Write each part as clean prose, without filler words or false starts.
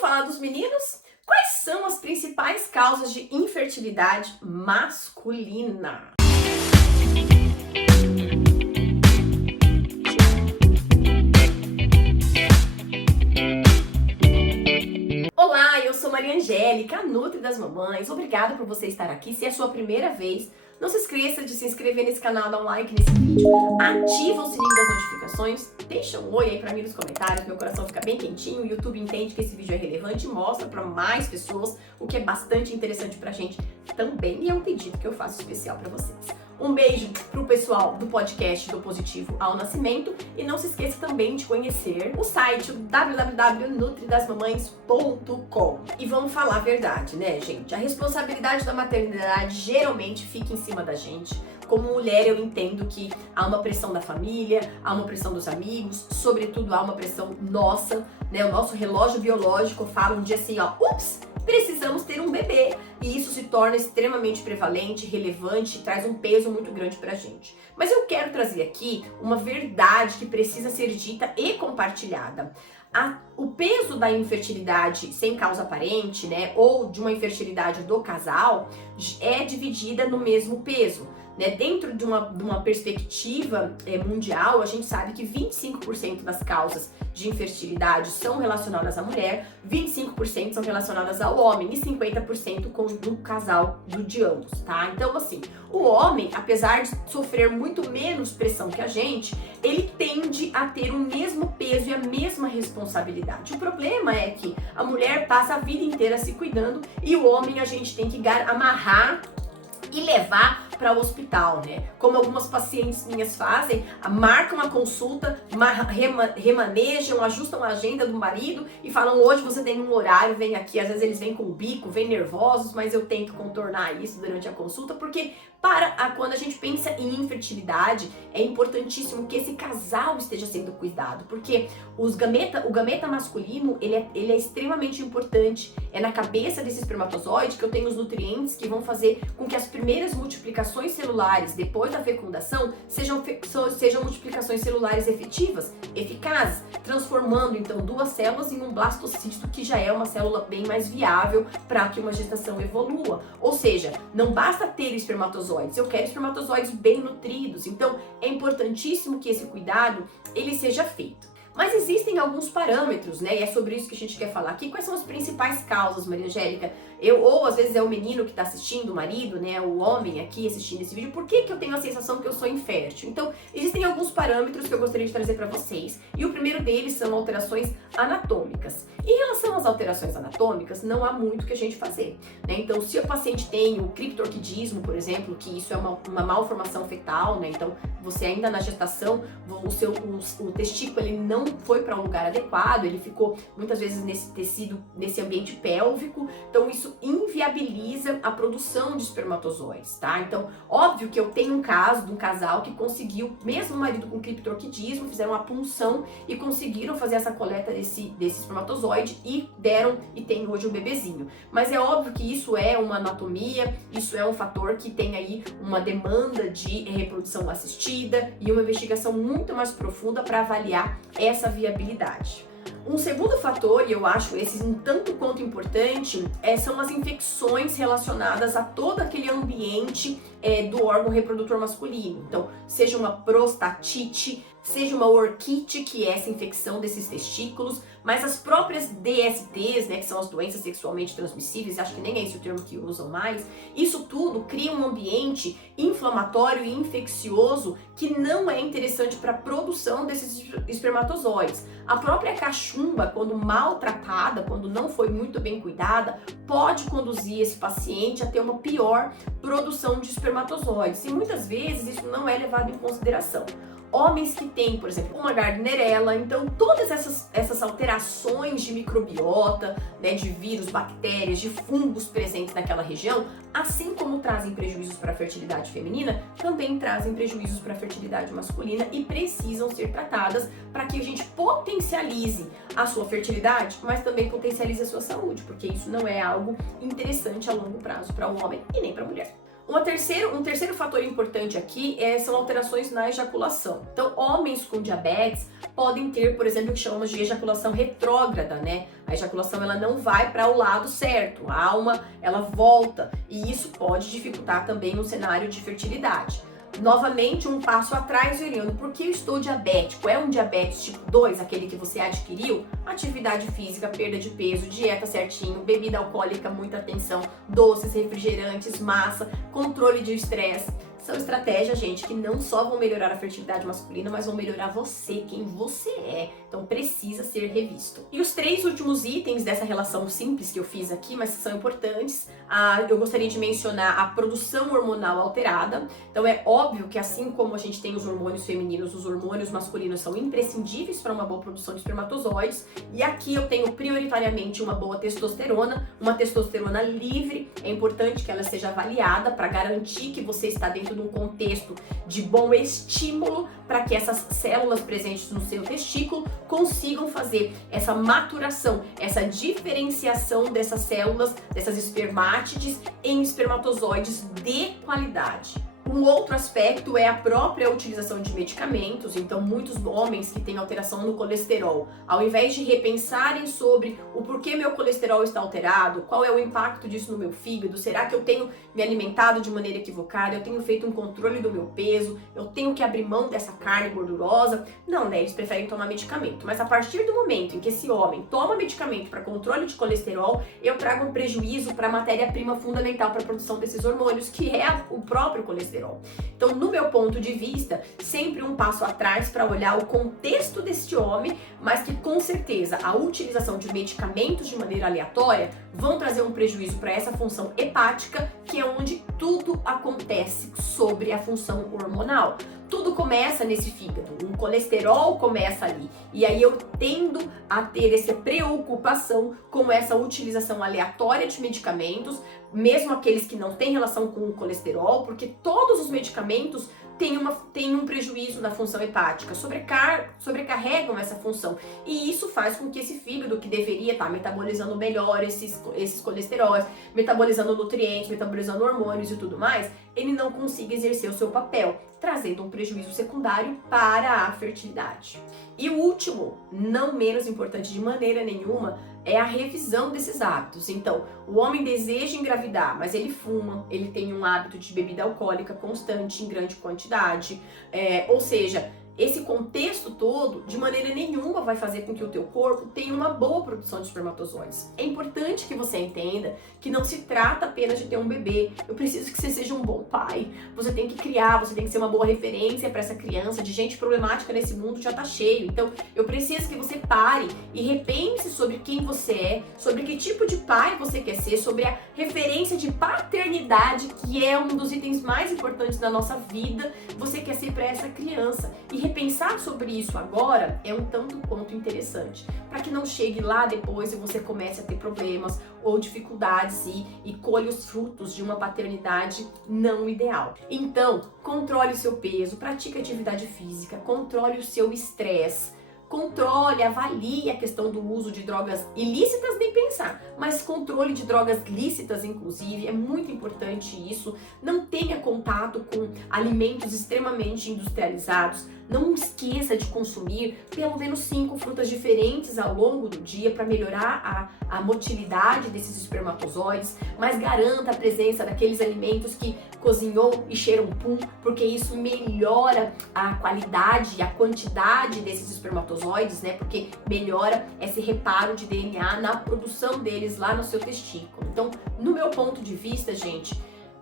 Vamos falar dos meninos? Quais são as principais causas de infertilidade masculina? Olá, eu sou Maria Angélica, a Nutri das Mamães. Obrigada por você estar aqui. Se é a sua primeira vez, não se esqueça de se inscrever nesse canal, dar um like nesse vídeo, ativa o sininho das notificações, deixa um oi aí pra mim nos comentários, meu coração fica bem quentinho, o YouTube entende que esse vídeo é relevante e mostra pra mais pessoas, o que é bastante interessante pra gente também, e é um pedido que eu faço especial pra vocês. Um beijo pro pessoal do podcast do Positivo ao Nascimento e não se esqueça também de conhecer o site www.nutridasmamães.com. E vamos falar a verdade, né, gente? A responsabilidade da maternidade geralmente fica em cima da gente. Como mulher, eu entendo que há uma pressão da família, há uma pressão dos amigos, sobretudo há uma pressão nossa, né? O nosso relógio biológico fala um dia assim, ó, ups, precisamos ter um bebê. E isso se torna extremamente prevalente, relevante, traz um peso muito grande pra gente. Mas eu quero trazer aqui uma verdade que precisa ser dita e compartilhada. O peso da infertilidade sem causa aparente, né, ou de uma infertilidade do casal, é dividida no mesmo peso. Dentro de uma perspectiva mundial, a gente sabe que 25% das causas de infertilidade são relacionadas à mulher, 25% são relacionadas ao homem e 50% com o casal de ambos, tá? Então, assim, o homem, apesar de sofrer muito menos pressão que a gente, ele tende a ter o mesmo peso e a mesma responsabilidade. O problema é que a mulher passa a vida inteira se cuidando e o homem a gente tem que amarrar e levar para o hospital, né? Como algumas pacientes minhas fazem, marcam a consulta, remanejam, ajustam a agenda do marido e falam, hoje você tem um horário, vem aqui. Às vezes eles vêm com o bico, vêm nervosos, mas eu tento contornar isso durante a consulta, porque quando a gente pensa em infertilidade, é importantíssimo que esse casal esteja sendo cuidado, porque o gameta masculino, ele é extremamente importante. É na cabeça desse espermatozoide que eu tenho os nutrientes que vão fazer com que as primeiras multiplicações celulares depois da fecundação sejam multiplicações celulares efetivas, eficazes, transformando então duas células em um blastocisto, que já é uma célula bem mais viável para que uma gestação evolua. Ou seja, não basta ter espermatozoides, eu quero espermatozoides bem nutridos. Então é importantíssimo que esse cuidado ele seja feito. Mas existem alguns parâmetros, né? E é sobre isso que a gente quer falar aqui. Quais são as principais causas, Maria Angélica? Ou às vezes é o menino que está assistindo, o marido, né? O homem aqui assistindo esse vídeo. Por que eu tenho a sensação que eu sou infértil? Então, existem alguns parâmetros que eu gostaria de trazer para vocês. E o primeiro deles são alterações anatômicas. Em relação às alterações anatômicas, não há muito que a gente fazer, né? Então, se o paciente tem o criptorquidismo, por exemplo, que isso é uma malformação fetal, né? Então, você ainda na gestação, o testículo ele não foi para um lugar adequado, ele ficou muitas vezes nesse tecido, nesse ambiente pélvico, então isso inviabiliza a produção de espermatozoides, tá? Então, óbvio que eu tenho um caso de um casal que conseguiu, mesmo o marido com criptorquidismo, fizeram uma punção e conseguiram fazer essa coleta desse espermatozoide e tem hoje um bebezinho. Mas é óbvio que isso é uma anatomia, isso é um fator que tem aí uma demanda de reprodução assistida e uma investigação muito mais profunda para avaliar essa viabilidade. Um segundo fator, e eu acho esse um tanto quanto importante, são as infecções relacionadas a todo aquele ambiente do órgão reprodutor masculino. Então, seja uma prostatite, seja uma orquite, que é essa infecção desses testículos, mas as próprias DSTs, né, que são as doenças sexualmente transmissíveis, acho que nem é esse o termo que usam mais, isso tudo cria um ambiente inflamatório e infeccioso que não é interessante para a produção desses espermatozoides. A própria cachumba, quando maltratada, quando não foi muito bem cuidada, pode conduzir esse paciente a ter uma pior produção de espermatozoides, e muitas vezes isso não é levado em consideração. Homens que têm, por exemplo, uma Gardnerella, então todas essas alterações de microbiota, né, de vírus, bactérias, de fungos presentes naquela região, assim como trazem prejuízos para a fertilidade feminina, também trazem prejuízos para a fertilidade masculina e precisam ser tratadas para que a gente potencialize a sua fertilidade, mas também potencialize a sua saúde, porque isso não é algo interessante a longo prazo para o homem e nem para a mulher. Um terceiro fator importante aqui são alterações na ejaculação. Então, homens com diabetes podem ter, por exemplo, o que chamamos de ejaculação retrógrada, né? A ejaculação ela não vai para o lado certo, a alma ela volta e isso pode dificultar também um cenário de fertilidade. Novamente, um passo atrás, olhando por que eu estou diabético. É um diabetes tipo 2, aquele que você adquiriu? Atividade física, perda de peso, dieta certinho, bebida alcoólica, muita atenção, doces, refrigerantes, massa, controle de estresse. São estratégias, gente, que não só vão melhorar a fertilidade masculina, mas vão melhorar você, quem você é. Então precisa ser revisto. E os 3 últimos itens dessa relação simples que eu fiz aqui, mas que são importantes, eu gostaria de mencionar a produção hormonal alterada. Então é óbvio que assim como a gente tem os hormônios femininos, os hormônios masculinos são imprescindíveis para uma boa produção de espermatozoides. E aqui eu tenho prioritariamente uma boa testosterona, uma testosterona livre. É importante que ela seja avaliada para garantir que você está dentro de um contexto de bom estímulo para que essas células presentes no seu testículo consigam fazer essa maturação, essa diferenciação dessas células, dessas espermátides em espermatozoides de qualidade. Um outro aspecto é a própria utilização de medicamentos. Então, muitos homens que têm alteração no colesterol, ao invés de repensarem sobre o porquê meu colesterol está alterado, qual é o impacto disso no meu fígado, será que eu tenho me alimentado de maneira equivocada, eu tenho feito um controle do meu peso, eu tenho que abrir mão dessa carne gordurosa? Não, né? Eles preferem tomar medicamento. Mas a partir do momento em que esse homem toma medicamento para controle de colesterol, eu trago um prejuízo para a matéria-prima fundamental para a produção desses hormônios, que é o próprio colesterol. Então, no meu ponto de vista, sempre um passo atrás para olhar o contexto deste homem, mas que com certeza a utilização de medicamentos de maneira aleatória vão trazer um prejuízo para essa função hepática, que é onde tudo acontece sobre a função hormonal. Tudo começa nesse fígado, o colesterol começa ali. E aí eu tendo a ter essa preocupação com essa utilização aleatória de medicamentos, mesmo aqueles que não têm relação com o colesterol, porque todos os medicamentos têm um prejuízo na função hepática, sobrecarregam essa função. E isso faz com que esse fígado, que deveria estar metabolizando melhor esses colesteróis, metabolizando nutrientes, metabolizando hormônios e tudo mais, ele não consiga exercer o seu papel, trazendo um prejuízo secundário para a fertilidade. E o último, não menos importante de maneira nenhuma, é a revisão desses hábitos. Então, o homem deseja engravidar, mas ele fuma, ele tem um hábito de bebida alcoólica constante, em grande quantidade, ou seja, esse contexto todo, de maneira nenhuma, vai fazer com que o teu corpo tenha uma boa produção de espermatozoides. É importante que você entenda que não se trata apenas de ter um bebê. Eu preciso que você seja um bom pai. Você tem que criar, você tem que ser uma boa referência para essa criança. De gente problemática nesse mundo já tá cheio. Então, eu preciso que você pare e repense sobre quem você é, sobre que tipo de pai você quer ser, sobre a referência de paternidade, que é um dos itens mais importantes da nossa vida, você quer ser para essa criança. E repensar sobre isso agora é um tanto quanto interessante, para que não chegue lá depois e você comece a ter problemas ou dificuldades e colhe os frutos de uma paternidade não ideal. Então, controle o seu peso, pratique atividade física, controle o seu estresse, controle, avalie a questão do uso de drogas ilícitas, nem pensar, mas controle de drogas lícitas, inclusive, é muito importante isso. Não tenha contato com alimentos extremamente industrializados. Não esqueça de consumir pelo menos 5 frutas diferentes ao longo do dia para melhorar a motilidade desses espermatozoides, mas garanta a presença daqueles alimentos que cozinhou e cheiram pum, porque isso melhora a qualidade e a quantidade desses espermatozoides, né? Porque melhora esse reparo de DNA na produção deles lá no seu testículo. Então, no meu ponto de vista, gente,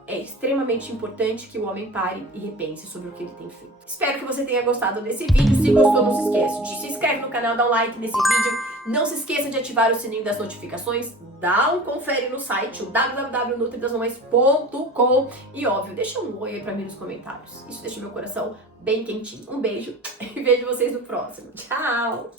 é extremamente importante que o homem pare e repense sobre o que ele tem feito. Espero que você tenha gostado desse vídeo. Se gostou, não se esquece de se inscrever no canal, dá um like nesse vídeo. Não se esqueça de ativar o sininho das notificações. Dá um confere no site, o www.nutridasmamães.com. E óbvio, deixa um oi aí pra mim nos comentários. Isso deixa meu coração bem quentinho. Um beijo e vejo vocês no próximo. Tchau!